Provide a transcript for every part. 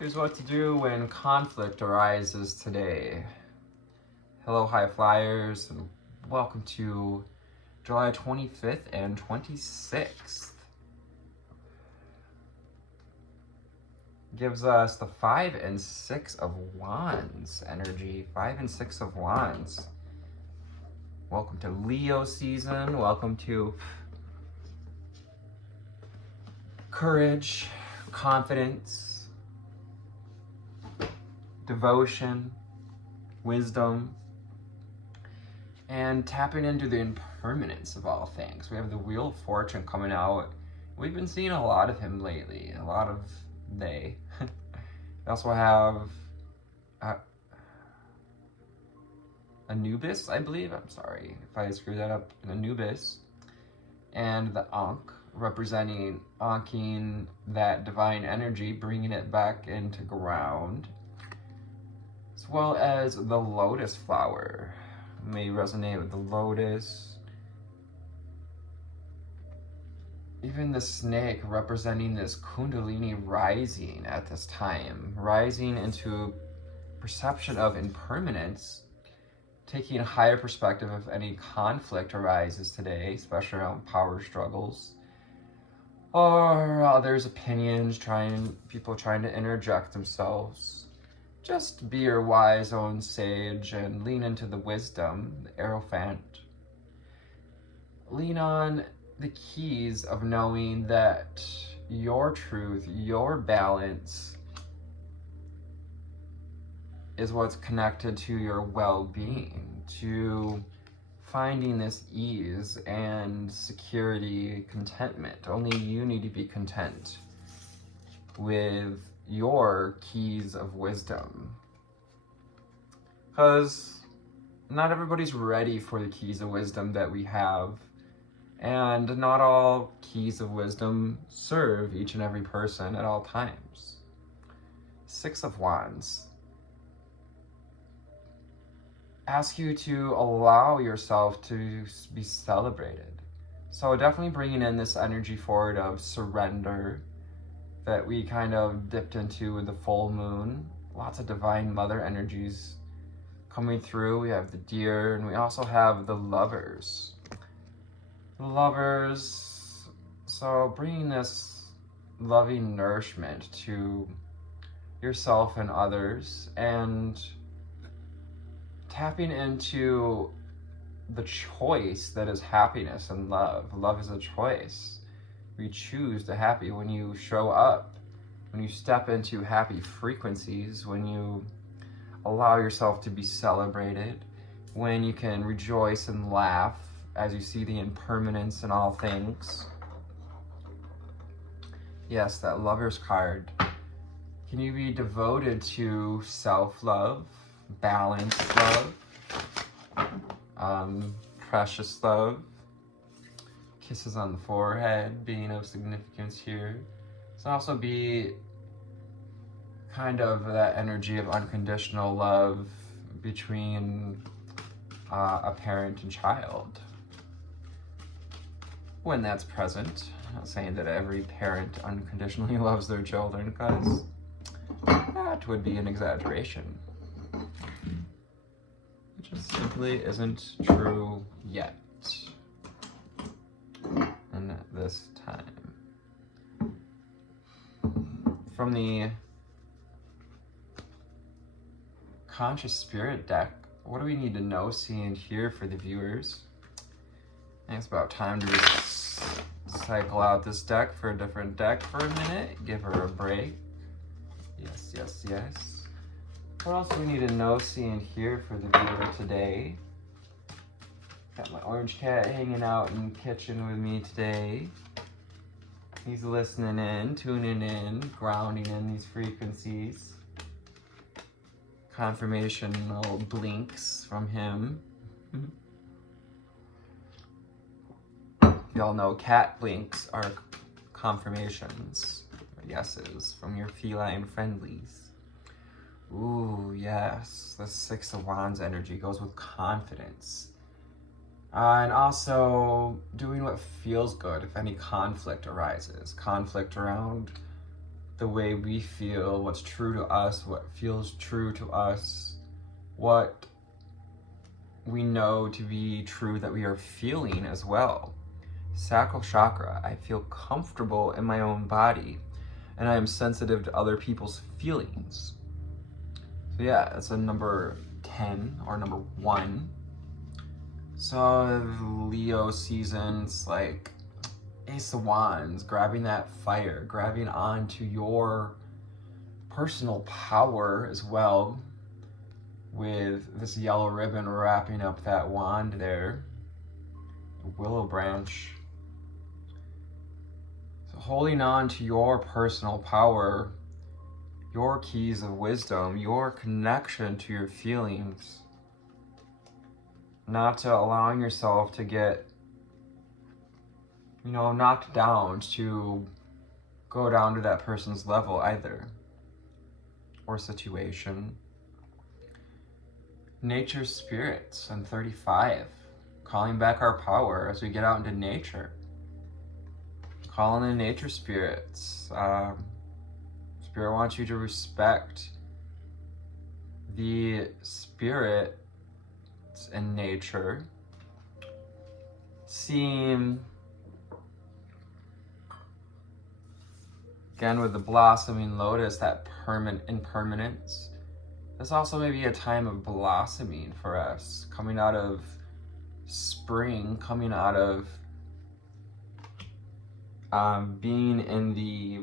Here's what to do when conflict arises today. Hello, high flyers, and welcome to July 25th and 26th. Gives us the 5 and 6 of Wands energy. 5 and 6 of Wands. Welcome to Leo season. Welcome to courage, confidence, devotion, wisdom, and tapping into the impermanence of all things. We have the Wheel of Fortune coming out. We've been seeing a lot of him lately. A lot of they. We also have Anubis, I believe. I'm sorry if I screwed that up. Anubis. And the Ankh, representing anking that divine energy, bringing it back into ground. As well as the lotus flower. May resonate with the lotus. Even the snake, representing this kundalini rising at this time. Rising into perception of impermanence. Taking a higher perspective if any conflict arises today, especially around power struggles. Or others' opinions, people trying to interject themselves. Just be your wise own sage and lean into the wisdom, the Hierophant. Lean on the keys of knowing that your truth, your balance is what's connected to your well-being, to finding this ease and security, contentment. Only you need to be content with your keys of wisdom, because not everybody's ready for the keys of wisdom that we have, and not all keys of wisdom serve each and every person at all times. 6 of Wands. Ask you to allow yourself to be celebrated. So definitely bringing in this energy forward of surrender that we kind of dipped into with the full moon. Lots of divine mother energies coming through. We have the Deer, and we also have the Lovers. The Lovers, so bringing this loving nourishment to yourself and others, and tapping into the choice that is happiness and love. Love is a choice. We choose to happy when you show up, when you step into happy frequencies, when you allow yourself to be celebrated, when you can rejoice and laugh as you see the impermanence in all things. Yes, that Lover's card. Can you be devoted to self-love, balanced love, precious love, kisses on the forehead being of significance here. This can also be kind of that energy of unconditional love between a parent and child, when that's present. I'm not saying that every parent unconditionally loves their children, because that would be an exaggeration. It just simply isn't true yet in this time. From the Conscious Spirit deck, what do we need to know, see, and hear for the viewers? I think it's about time to just cycle out this deck for a different deck for a minute. Give her a break. Yes, yes, yes. What else do we need to know, see, and hear for the viewer today? Got my orange cat hanging out in the kitchen with me today. He's listening in, tuning in, grounding in these frequencies. Confirmational blinks from him. Y'all know cat blinks are confirmations, or yeses, from your feline friendlies. Ooh, yes, the 6 of Wands energy goes with confidence. And also doing what feels good if any conflict arises. Conflict around the way we feel, what's true to us, what feels true to us, what we know to be true that we are feeling as well. Sacral chakra, I feel comfortable in my own body and I am sensitive to other people's feelings. So yeah, that's a number 10 or number 1. So Leo season, it's like Ace of Wands, grabbing that fire, grabbing onto your personal power as well, with this yellow ribbon wrapping up that wand there, a willow branch. So holding on to your personal power, your keys of wisdom, your connection to your feelings, not to allowing yourself to get, knocked down, to go down to that person's level either, or situation. Nature spirits on 35, calling back our power as we get out into nature. Calling in nature spirits. Spirit wants you to respect the spirits in nature. Seeing, again with the blossoming lotus, that impermanence. This also may be a time of blossoming for us, coming out of spring, coming out of being in the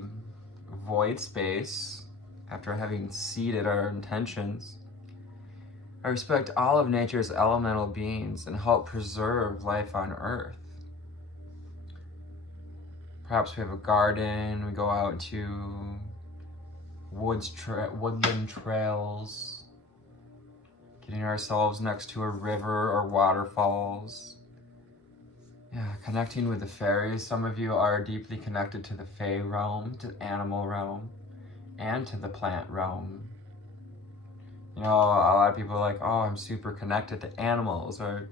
void space after having seeded our intentions. I respect all of nature's elemental beings and help preserve life on Earth. Perhaps we have a garden, we go out to woodland trails, getting ourselves next to a river or waterfalls. Yeah, connecting with the fairies. Some of you are deeply connected to the fae realm, to the animal realm, and to the plant realm. A lot of people are like, oh, I'm super connected to animals, or,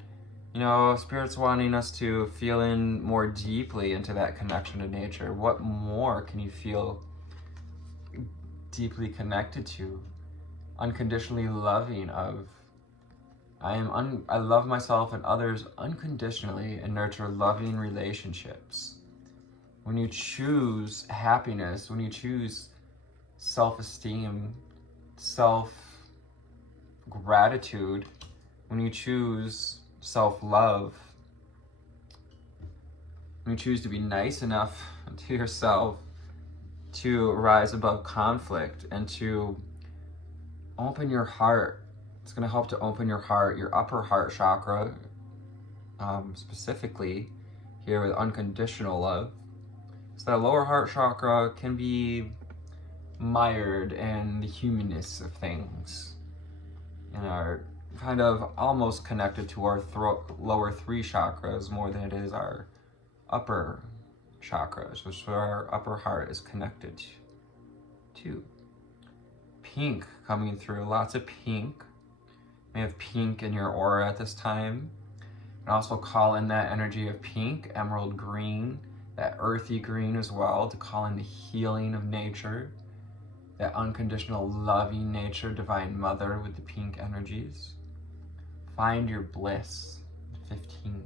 spirits wanting us to feel in more deeply into that connection to nature. What more can you feel deeply connected to, unconditionally loving of? I love myself and others unconditionally and nurture loving relationships. When you choose happiness, when you choose self-esteem, self-gratitude, when you choose self-love, when you choose to be nice enough to yourself to rise above conflict and to open your heart. It's going to help to open your heart, your upper heart chakra, specifically here with unconditional love. So that lower heart chakra can be mired in the humanness of things and are kind of almost connected to our lower 3 chakras more than it is our upper chakras, which is where our upper heart is connected to. Pink coming through, lots of pink. May have pink in your aura at this time. And also call in that energy of pink, emerald green, that earthy green as well, to call in the healing of nature, that unconditional loving nature, divine mother with the pink energies. Find your bliss, 15.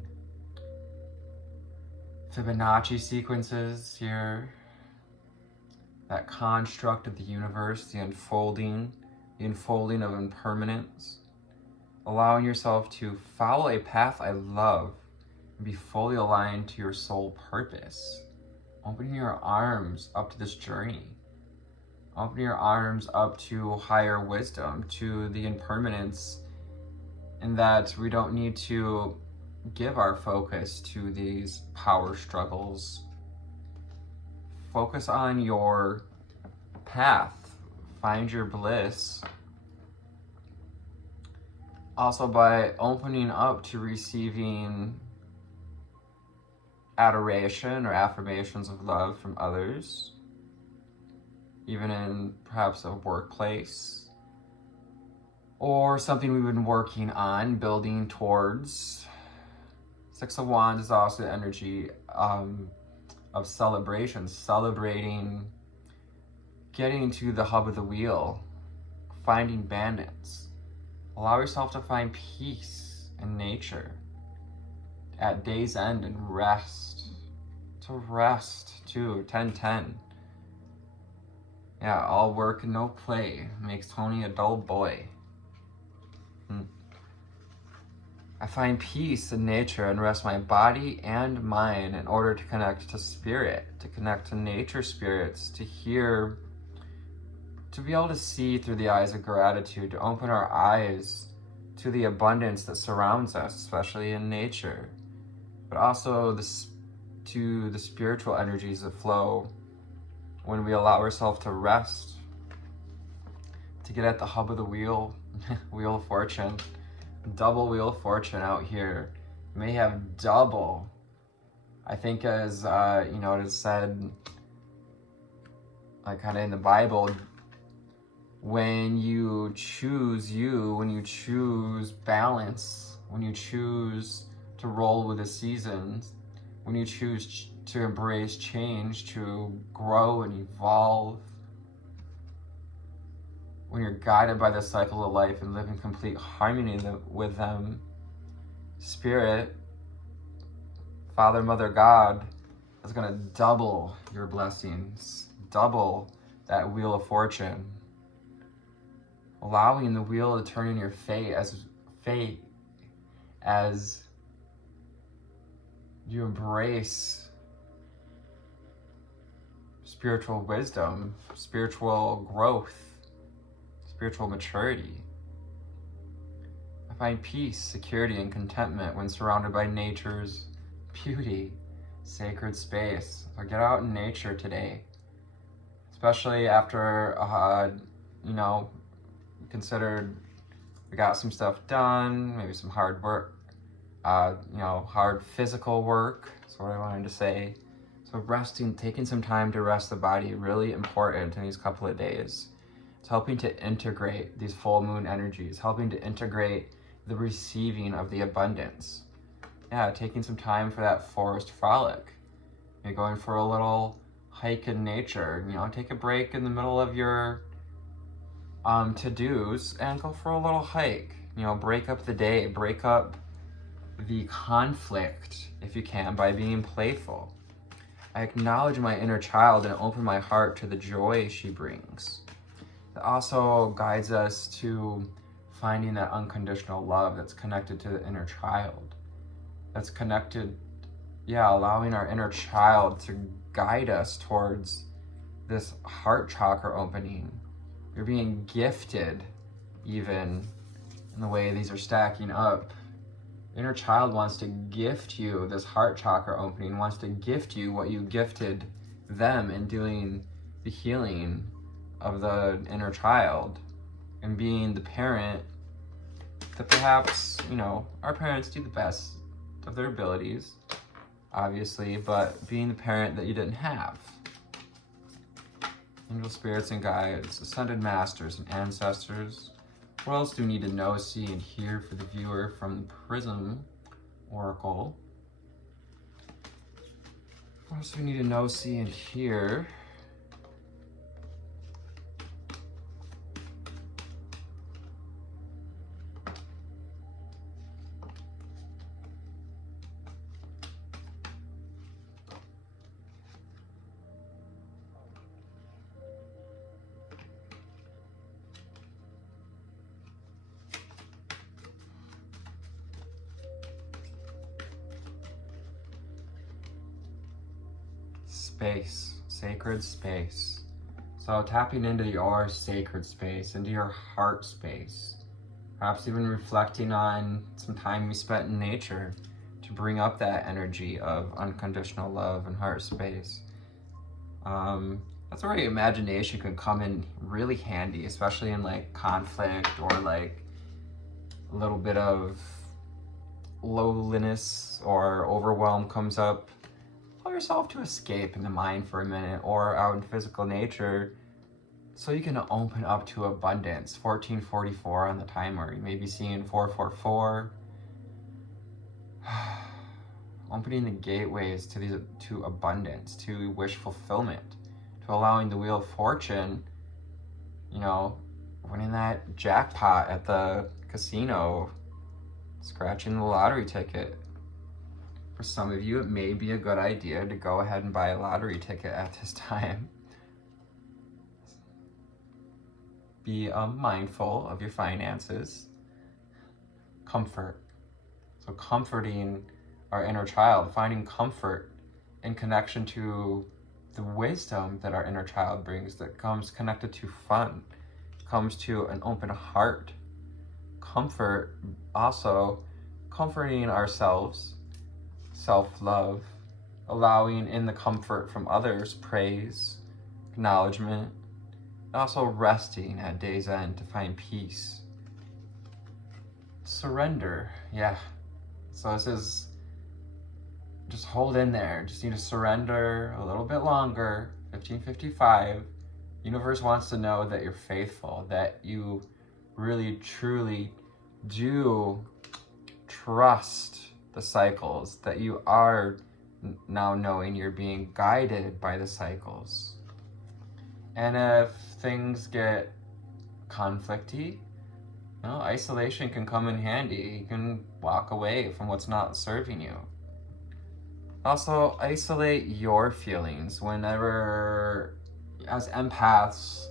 Fibonacci sequences here, that construct of the universe, the unfolding of impermanence. Allowing yourself to follow a path I love and be fully aligned to your soul purpose. Opening your arms up to this journey. Opening your arms up to higher wisdom, to the impermanence, and that we don't need to give our focus to these power struggles. Focus on your path. Find your bliss. Also, by opening up to receiving adoration or affirmations of love from others, even in perhaps a workplace, or something we've been working on, building towards. 6 of Wands is also the energy of celebration, celebrating getting to the hub of the wheel, finding balance. Allow yourself to find peace in nature at day's end and rest. To rest too, 10-10. Yeah, all work and no play makes Tony a dull boy. I find peace in nature and rest my body and mind in order to connect to spirit, to connect to nature spirits, to hear, to be able to see through the eyes of gratitude, to open our eyes to the abundance that surrounds us, especially in nature, but also to the spiritual energies that flow when we allow ourselves to rest, to get at the hub of the wheel, wheel of fortune. Double wheel of fortune out here. You may have double. I think as, it is said, like kind of in the Bible, when you choose when you choose balance, when you choose to roll with the seasons, when you choose to embrace change, to grow and evolve, when you're guided by the cycle of life and live in complete harmony with them, Spirit, Father, Mother, God is going to double your blessings, double that wheel of fortune, allowing the wheel to turn in your fate as you embrace spiritual wisdom, spiritual growth, spiritual maturity. I find peace, security, and contentment when surrounded by nature's beauty, sacred space. So get out in nature today, especially after, considered we got some stuff done, maybe some hard work, hard physical work, that's what I wanted to say. So resting, taking some time to rest the body, really important in these couple of days. It's helping to integrate these full moon energies, helping to integrate the receiving of the abundance. Yeah, taking some time for that forest frolic. You're going for a little hike in nature, take a break in the middle of your to-dos and go for a little hike. Break up the day, break up the conflict, if you can, by being playful. I acknowledge my inner child and open my heart to the joy she brings. It also guides us to finding that unconditional love that's connected to the inner child. That's connected, allowing our inner child to guide us towards this heart chakra opening. You're being gifted, even in the way these are stacking up. Inner child wants to gift you this heart chakra opening, wants to gift you what you gifted them in doing the healing of the inner child and being the parent that perhaps, our parents do the best of their abilities, obviously, but being the parent that you didn't have. Angel spirits and guides, ascended masters and ancestors. What else do we need to know, see, and hear for the viewer from the Prism Oracle? What else do we need to know, see, and hear? Space, sacred space. So tapping into your sacred space, into your heart space. Perhaps even reflecting on some time you spent in nature to bring up that energy of unconditional love and heart space. That's where your imagination can come in really handy, especially in like conflict or like a little bit of loneliness or overwhelm comes up. Allow yourself to escape in the mind for a minute or out in physical nature so you can open up to abundance. 1444 on the timer. You may be seeing 444. Opening the gateways to abundance, to wish fulfillment, to allowing the Wheel of Fortune, you know, winning that jackpot at the casino, scratching the lottery ticket. For some of you, it may be a good idea to go ahead and buy a lottery ticket at this time. Be mindful of your finances. Comfort. So comforting our inner child, finding comfort in connection to the wisdom that our inner child brings, that comes connected to fun, comes to an open heart. Comfort, also comforting ourselves, self-love, allowing in the comfort from others, praise, acknowledgement, and also resting at day's end to find peace. Surrender, yeah. So this is, just hold in there. Just need to surrender a little bit longer. 1555. Universe wants to know that you're faithful, that you really, truly do trust the cycles, that you are now knowing you're being guided by the cycles. And if things get conflicty, isolation can come in handy. You can walk away from what's not serving you. Also, isolate your feelings whenever, as empaths,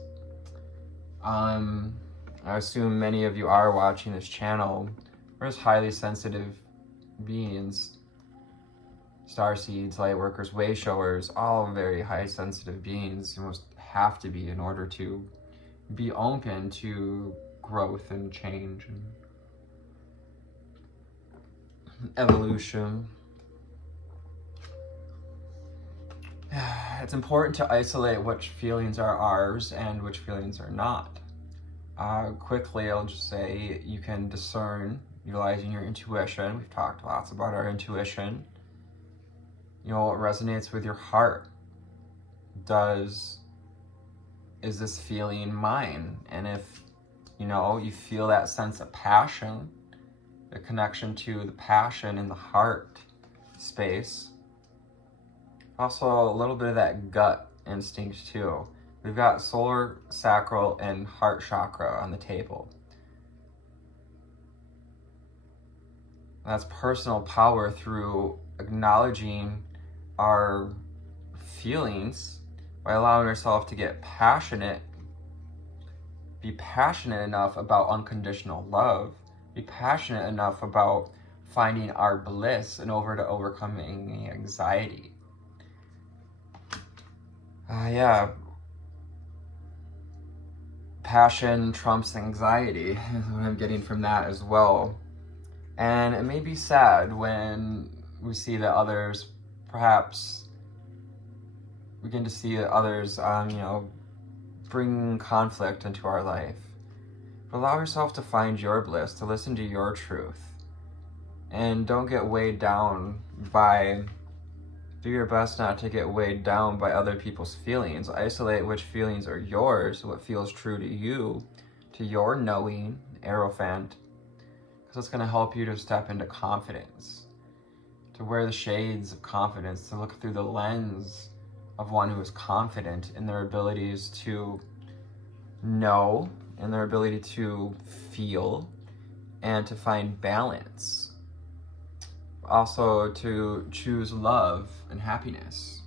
I assume many of you are watching this channel, we're just highly sensitive beings. Starseeds, lightworkers, way showers, all very high sensitive beings. You must have to be in order to be open to growth and change and evolution. It's important to isolate which feelings are ours and which feelings are not. Quickly, I'll just say you can discern utilizing your intuition. We've talked lots about our intuition. What resonates with your heart. Is this feeling mine? And if, you feel that sense of passion, the connection to the passion in the heart space, also a little bit of that gut instinct too. We've got solar, sacral, and heart chakra on the table. That's personal power through acknowledging our feelings by allowing ourselves to get passionate, be passionate enough about unconditional love, be passionate enough about finding our bliss and overcoming anxiety. Passion trumps anxiety is what I'm getting from that as well. And it may be sad when we see that others, perhaps begin to see that others, bring conflict into our life. But allow yourself to find your bliss, to listen to your truth. And don't get weighed down do your best not to get weighed down by other people's feelings. Isolate which feelings are yours, what feels true to you, to your knowing, Aerophant. Because it's going to help you to step into confidence, to wear the shades of confidence, to look through the lens of one who is confident in their abilities to know, in their ability to feel, and to find balance. Also to choose love and happiness.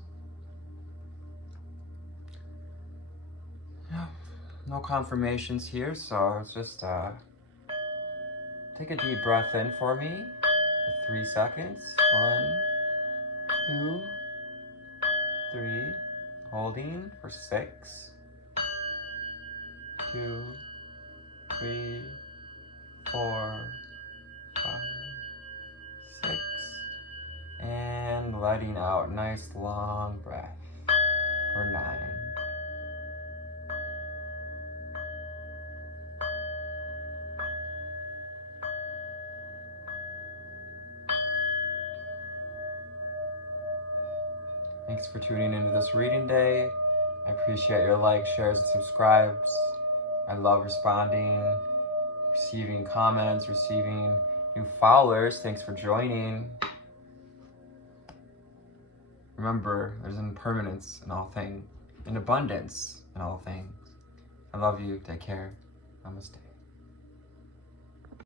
No confirmations here, so it's just take a deep breath in for me for 3 seconds. 1, 2, 3. Holding for 6, 2, 3, 4, 5, 6. And letting out. Nice long breath for 9. Thanks for tuning into this reading day. I appreciate your likes, shares, and subscribes. I love responding, receiving comments, receiving new followers. Thanks for joining. Remember, there's impermanence in all things. in abundance in all things. I love you. Take care. Namaste.